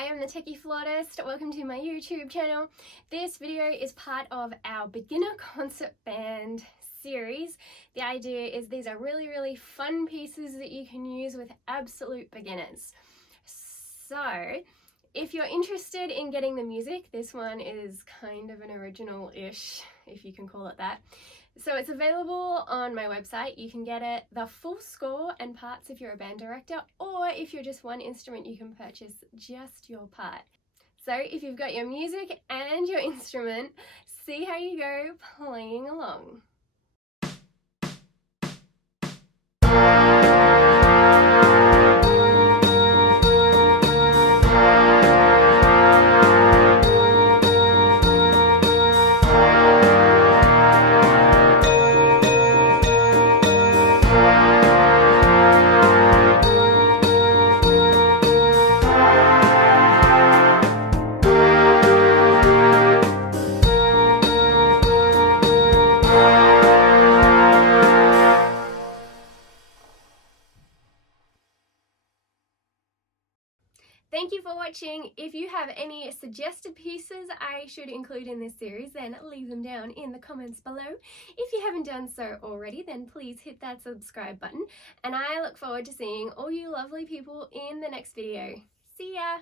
I am the Techie Flautist. Welcome to my YouTube channel. This video is part of our beginner concert band series. The idea is these are really fun pieces that you can use with absolute beginners. So if you're interested in getting the music, this one is kind of an original-ish, if you can call it that. So it's available on my website. You can get it the full score and parts if you're a band director, or if you're just one instrument, you can purchase just your part. So if you've got your music and your instrument, see how you go playing along. Thank you for watching. If you have any suggested pieces I should include in this series, then leave them down in the comments below. If you haven't done so already, then please hit that subscribe button, and I look forward to seeing all you lovely people in the next video. See ya!